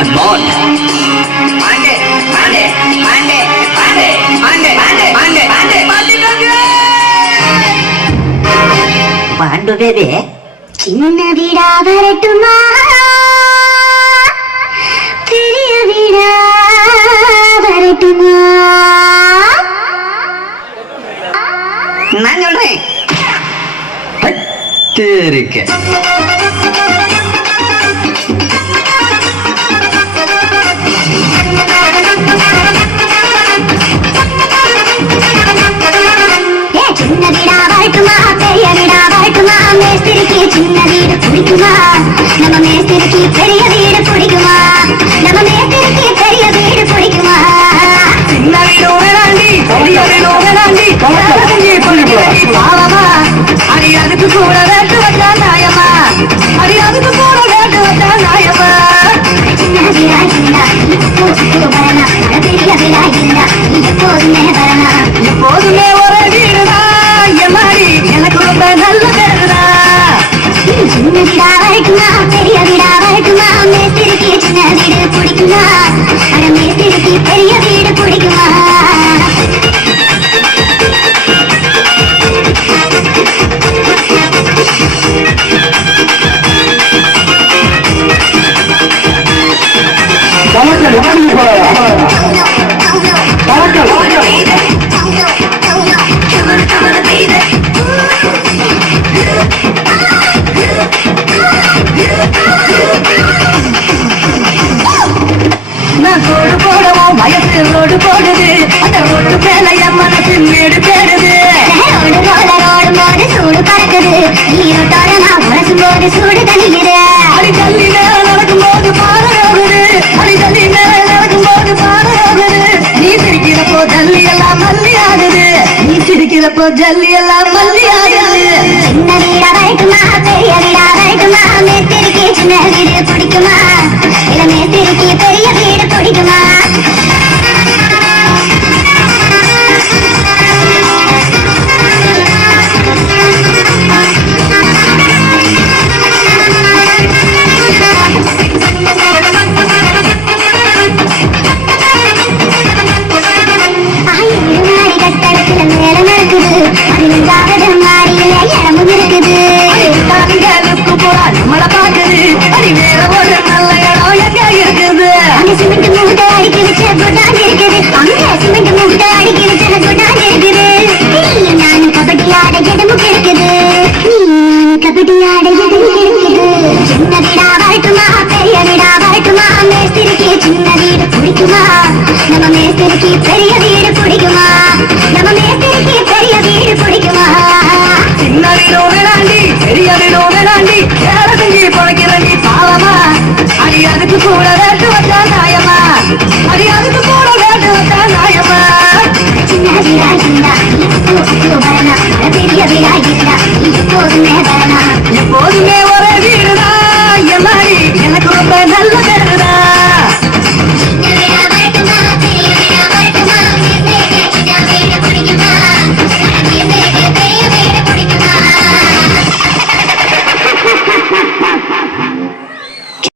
Smart பாண்டே பாண்டே பாண்டே பாண்டே பாண்டே பாண்டே பாண்டே பாண்டே பாண்டே பாண்டு பேபி சின்ன வீடா வரட்டுமா? பெரிய வீடா வரட்டுமா? நான் சொல்றேன். இருக்கு நம்ம மேஸ்திரிக்கு பெரிய வீடு பிடிக்குமா? நான் கோடு போடவும் வயசு ரோடு போடுது. அந்த ரோடு மேல என் மனசு மேடு தேடுது. ரோடு போல ரோடு சூடு பறக்குது. நான் உரசும் போது சூடு வைக்கிறப்போ ஜல்லி எல்லாம் மல்லியா பெரிய வீடா பிடிக்குமா? நம்ம மேஸ்திரிக்கு பெரிய வீடு பிடிக்குமா? சின்ன வீடோ வேணாண்டி பெரிய வீடோ வேணாண்டி வேலை செஞ்சு பழைக்கிறண்டி பாவமா? அடி அதுக்கு கூட ரேட்டு வச்சா நியாயமா? அடி அதுக்கு கூட ரேட்டு வச்சா நியாயமா? சின்ன வீடா இருந்தா பெரிய வீடா இருந்தா எப்போதுமே